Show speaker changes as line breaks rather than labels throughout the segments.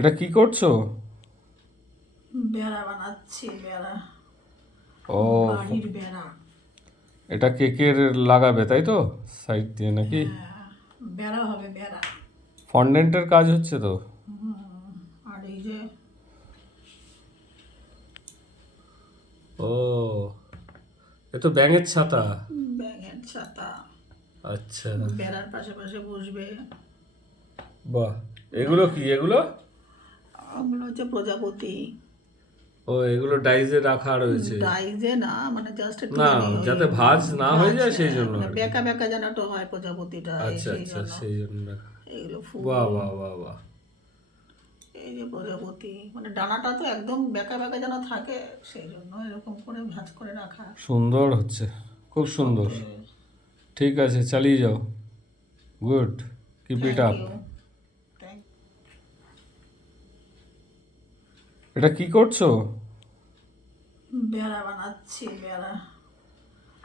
এটা কি করছ?
বেড়া বানাচ্ছি বেড়া।
ও
বাড়ির বেড়া।
এটা কেকের লাগাবে তাই তো? সাইড দিয়ে নাকি?
হ্যাঁ, বেড়া হবে বেড়া।
ফন্ডেন্টের কাজ হচ্ছে তো?
আর এই যে
ও এ তো ব্যাঙের ছাতা।
ব্যাঙের ছাতা।
আচ্ছা।
বেড়ার পাশে পাশে বসবে।
বাহ এগুলো কি? এগুলো?
ওগুলো হচ্ছে প্রজাপতি।
ও এগুলো ডাইজে রাখা রয়েছে।
ডাইজে না মানে জাস্ট
না যাতে ভাঁজ না হয়ে যায় সেই জন্য।
বেকা বেকা যেন তো হয় প্রজাপতিটা
আচ্ছা আচ্ছা সেই জন্য
এগুলো ফুল।
বাহ বাহ বাহ বাহ।
এই যে প্রজাপতি মানে ডানাটা তো একদম বেকা বেকা যেন থাকে সেই জন্য এরকম করে ভাঁজ করে রাখা।
সুন্দর হচ্ছে খুব সুন্দর। ঠিক আছে চালিয়ে যাও। গুড কিপ ইট আপ এটা কি করছ?
বেড়া বানাচ্ছি বেড়া।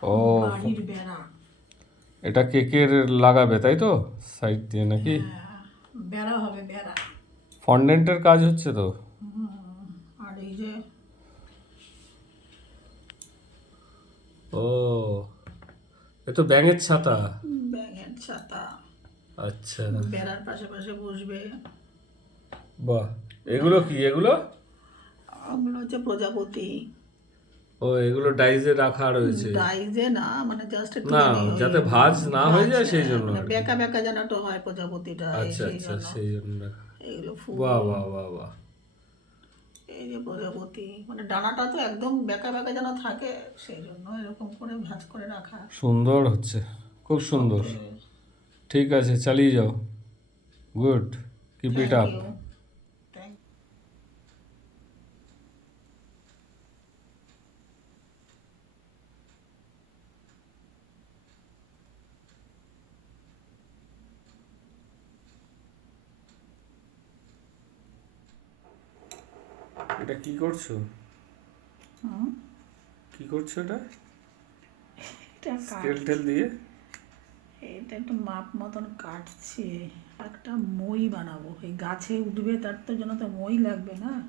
ও
বাড়ির বেড়া।
এটা কেকের লাগাবে তাই তো? সাইড দিয়ে নাকি?
হ্যাঁ, বেড়া হবে বেড়া।
ফন্ডেন্টের কাজ হচ্ছে তো?
আর এই যে
ও এ তো ব্যাঙের ছাতা।
ব্যাঙের ছাতা।
আচ্ছা।
বেড়ার পাশে পাশে বসবে।
বাহ এগুলো কি? এগুলো?
ওগুলো হচ্ছে প্রজাপতি।
ও এগুলো ডাইজে রাখা রয়েছে।
ডাইজে না মানে জাস্ট
না যাতে ভাঁজ না হয়ে যায় সেই জন্য কি।
বেকা বেকা যেন তো হয় প্রজাপতিটা
আচ্ছা আচ্ছা সেই জন্য
এগুলো ফুল।
বাহ বাহ বাহ বাহ।
এই যে প্রজাপতি মানে ডানাটা তো একদম বেকা বেকা যেন থাকে সেই জন্য এরকম করে ভাঁজ করে রাখা।
সুন্দর হচ্ছে খুব সুন্দর। ঠিক আছে চালিয়ে যাও। গুড কিপ ইট আপ এটা কি করছ?
হুম?
কি করছ এটা?
এটা কাট
তেল টেল দিয়ে?
এটা একটু মাপ মতন কাটছে। একটা মই বানাবো। এই গাছে উঠবে তার তো জন্য তো মই লাগবে না?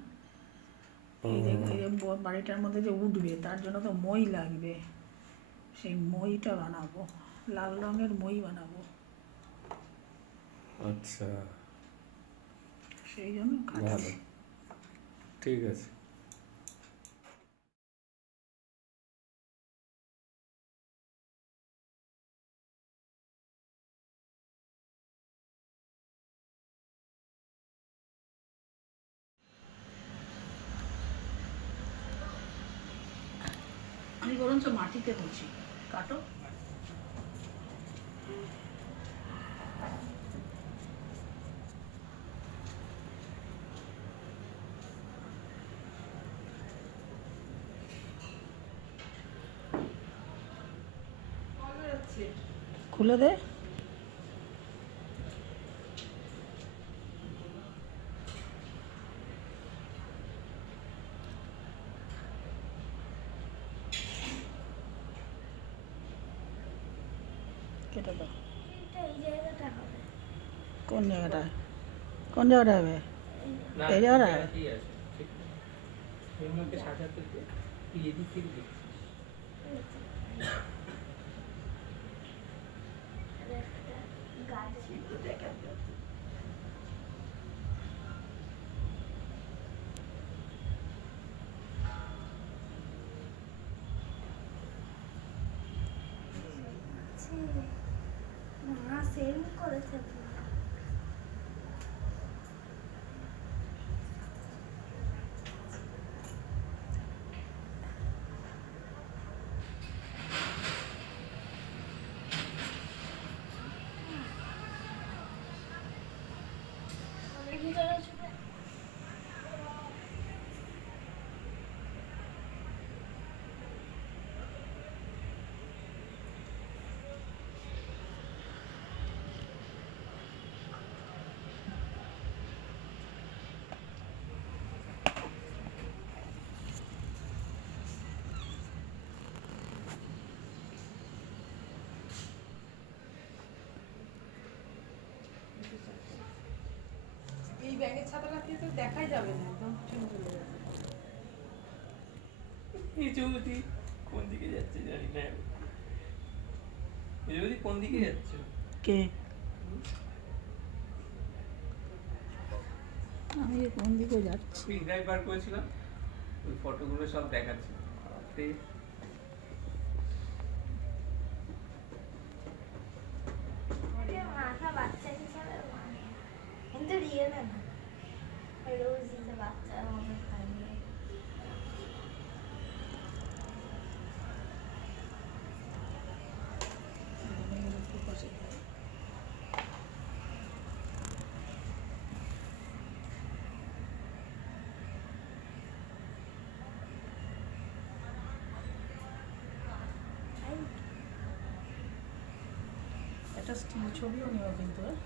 এই যে এই বাড়িটার মধ্যে যে উঠবে তার জন্য তো মই লাগবে। সেই মইটা বানাবো। লাল রঙের মই বানাবো।
আচ্ছা।
সেই জন্য কাটছি।
ঠিক আছে।
আমি বরঞ্চ মাটিতে বসি। কাটো। খুলে দে। কেটে দাও। কোন জায়গাটা? কোন জায়গাটা হবে? এই জায়গাটা হবে?
মা সেম করেছে তো।
দেখাই যাবে না একদম পিছনে চলে যাবে।
এই যুবতী কোন দিকে যাচ্ছে জানি না। এই কোন দিকে যাচ্ছে?
কে? আমি কোন দিকে যাচ্ছি?
বার করেছিলাম ওই ফটোগুলো সব দেখাচ্ছে।
মাথা বাচ্চা হিসাবে মানে কিন্তু রিয়েল না।
একটা ছবিও নেওয়া কিন্তু হ্যাঁ?